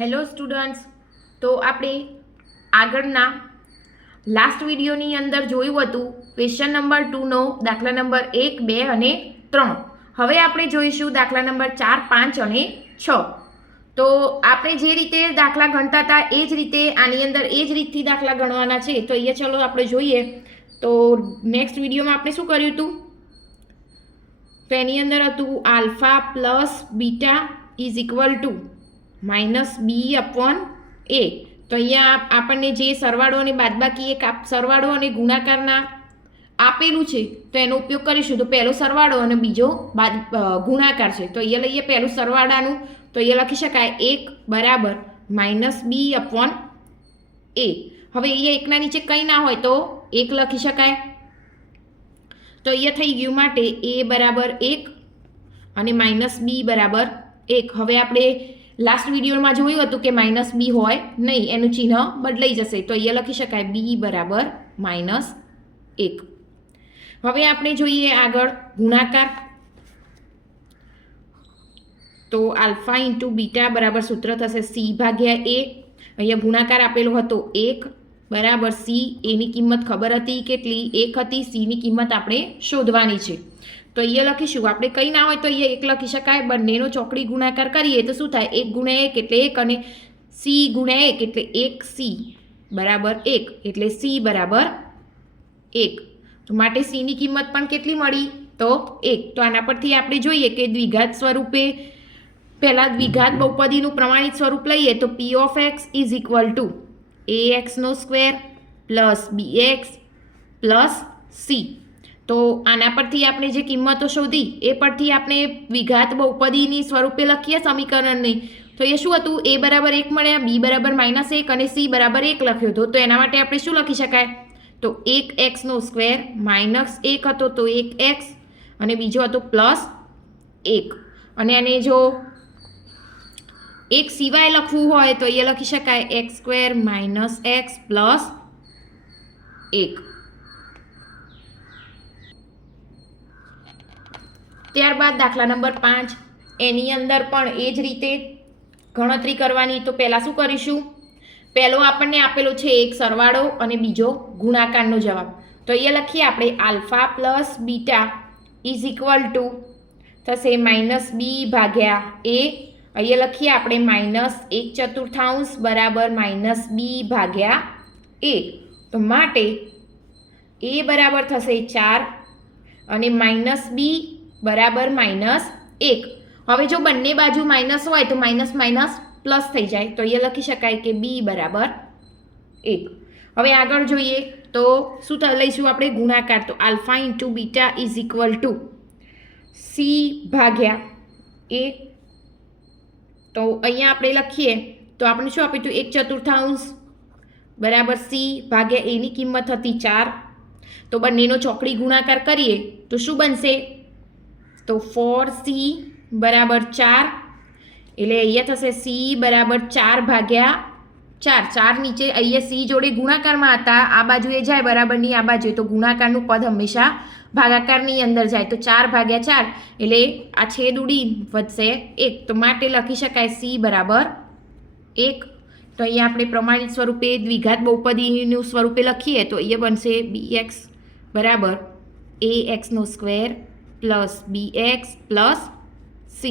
Hello students, તો આપણે આગળના લાસ્ટ વિડીયોની અંદર જોયું હતું ક્વેશ્ચન નંબર 2નો દાખલા નંબર 1, 2 અને 3. હવે આપણે જોઈશું દાખલા નંબર 4, 5 અને 6. તો આપણે જે રીતે દાખલા ગણતા હતા એ જ રીતે આની અંદર એ જ રીતથી દાખલા ગણવાના છે. તો અહીંયા ચલો આપણે જોઈએ. તો નેક્સ્ટ વિડીયોમાં આપણે શું કર્યું હતું? તો એની અંદર હતું alpha plus beta is equal to -b/a. તો અહીંયા આપણને જે સરવાળો અને બાદબાકી એક સરવાળો અને ગુણાકારના આપેલું છે તો એનો ઉપયોગ કરીશું. તો પહેલો સરવાળો અને બીજો ગુણાકાર છે. તો અહીંયા લઈએ પહેલું સરવાળાનું. તો અહીંયા લખી શકાય 1 બરાબર -b/a. હવે અહીંયા એકના નીચે કંઈ ના હોય તો 1 લખી શકાય. તો અહીંયા થઈ ગયું માટે a બરાબર 1 અને -b બરાબર 1. હવે આપણે લાસ્ટ વિડીયોમાં જોયું હતું કે -b હોય નહીં, એનું ચિહ્ન બદલાઈ જશે. તો અહીંયા લખી શકાય b બરાબર -1. હવે આપણે જોઈએ આગળ ગુણાકાર. તો આલ્ફા ઇન્ટુ બીટા બરાબર સૂત્ર થશે c/a. અહીંયા ગુણાકાર આપેલો હતો 1 બરાબર c. એની કિંમત ખબર હતી કેટલી? 1 હતી. cની કિંમત આપણે શોધવાની છે. તો અહીંયા લખીશું. આપણે કંઈ ના હોય તો અહીંયા 1 લખી શકાય. બંનેનો ચોકડી ગુણાકાર કરીએ તો શું થાય? 1 ગુણ્યા 1 એટલે 1 અને c ગુણ્યા 1 એટલે 1c બરાબર 1 એટલે c બરાબર 1. તો માટે cની કિંમત પણ કેટલી મળી? તો 1. તો આના પરથી આપણે જોઈએ કે દ્વિઘાત સ્વરૂપે પહેલાં દ્વિઘાત બહુપદીનું પ્રમાણિત સ્વરૂપ લઈએ તો p of x is equal to ax² plus bx plus c. તો આના પરથી આપણે જે કિંમતો શોધી એ પરથી આપણે દ્વિઘાત બહુપદીની સ્વરૂપે લખીએ સમીકરણને. તો એ શું હતું? a બરાબર 1 મળ્યા, b બરાબર -1 અને c બરાબર 1 લખ્યો હતો. તો એના માટે આપણે શું લખી શકાય? તો 1x² -1 હતો તો 1x અને બીજો હતો +1. અને આને જો એક સિવાય લખવું હોય તો એ લખી શકાય x² - x + 1. ત્યારબાદ દાખલા નંબર 5. એની અંદર પણ એ જ રીતે ગણતરી કરવાની. તો પહેલાં શું કરીશું? પહેલો આપણને આપેલો છે એક સરવાળો અને બીજો ગુણાકારનો જવાબ. તો એ લખીએ આપણે alpha plus beta is equal to થશે -b/a. અહીંયા લખીએ આપણે -1/4 બરાબર -b/a. તો માટે a બરાબર થશે 4 અને -b બરાબર -1. હવે જો બંને બાજુ માઇનસ હોય તો માઇનસ પ્લસ થઈ જાય. તો અહીંયા લખી શકાય કે b બરાબર 1. હવે આગળ જોઈએ તો શું લઈશું આપણે? ગુણાકાર. તો alpha into beta is equal to c/a. તો અહીંયા આપણે લખીએ તો આપણે શું આપ્યું હતું? 1/4 બરાબર c/a. ની કિંમત હતી 4. તો બંનેનો ચોકડી ગુણાકાર કરીએ તો શું બનશે? તો 4c બરાબર 4 એટલે અહીંયા થશે c બરાબર 4/4. 4 નીચે અહીંયા c જોડે ગુણાકારમાં હતા, આ બાજુએ જાય બરાબરની આ બાજુએ. તો ગુણાકારનું પદ હંમેશા ભાગાકારની અંદર જાય. તો 4/4 એટલે આ છેદ ઉડી વધશે 1. તો માટે લખી શકાય c બરાબર 1. તો અહીંયા આપણે પ્રમાણિત સ્વરૂપે દ્વિઘાત બહુપદીનું સ્વરૂપે લખીએ તો અહીંયા બનશે bx બરાબર ax² plus bx plus c.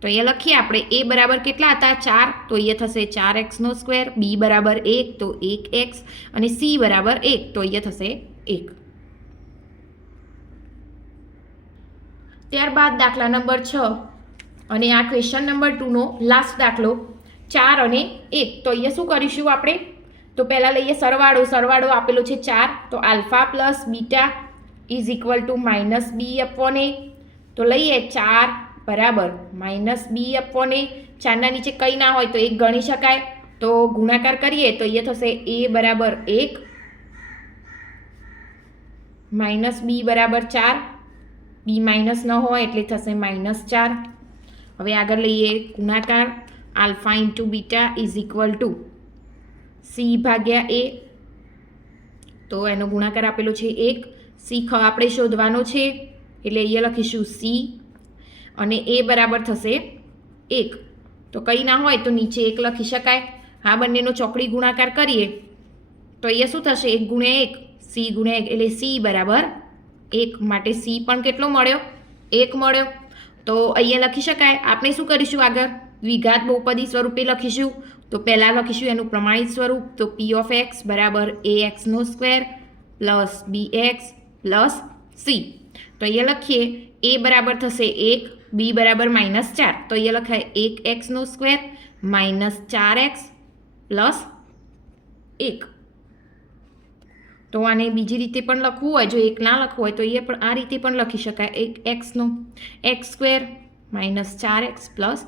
તો અહીંયા લખીએ આપણે a બરાબર કેટલા હતા? 4. તો અહીંયા થશે 4x², b બરાબર 1 તો 1x અને c બરાબર 1 તો અહીંયા થશે 1. ત્યારબાદ દાખલા નંબર 6 અને આ ક્વેશ્ચન નંબર 2નો લાસ્ટ દાખલો 4 અને 1. તો અહીંયા શું કરીશું આપણે? તો પહેલાં લઈએ સરવાળો. સરવાળો આપેલો છે 4. તો alpha plus beta is equal to -b/a. તો લઈએ 4 બરાબર -b/a. 4ના નીચે કંઈ ના હોય તો 1 ગણી શકાય. તો ગુણાકાર કરીએ તો એ થશે a બરાબર 1 -b બરાબર 4. b માઇનસ ન હોય એટલે થશે -4. હવે આગળ લઈએ ગુણાકાર. Alpha into beta is equal to c/a. તો એનો ગુણાકાર આપેલો છે 1. c આપણે શોધવાનો છે એટલે અહીંયા લખીશું c અને a બરાબર થશે 1. તો કંઈ ના હોય તો નીચે 1 લખી શકાય. આ બંનેનો ચોકડી ગુણાકાર કરીએ તો અહીંયા શું થશે? 1 ગુણ્યા 1 સી ગુણ્યા 1 એટલે સી બરાબર 1. માટે સી પણ કેટલો મળ્યો? 1 મળ્યો. તો અહીંયા લખી શકાય. આપણે શું કરીશું આગળ? દ્વિઘાત બહુપદી સ્વરૂપે લખીશું. તો પહેલાં લખીશું એનું પ્રમાણિત સ્વરૂપ. તો પી ઓફ એક્સ બરાબર ax² plus bx plus C. તો અહીંયા લખીએ a બરાબર થશે 1, b બરાબર -4. તો અહીંયા લખાય 1x² -4x પ્લસ 1. તો આને બીજી રીતે પણ લખવું હોય, જો 1 ના લખવું હોય તો અહીંયા પણ આ રીતે પણ લખી શકાય. 1x² -4x plus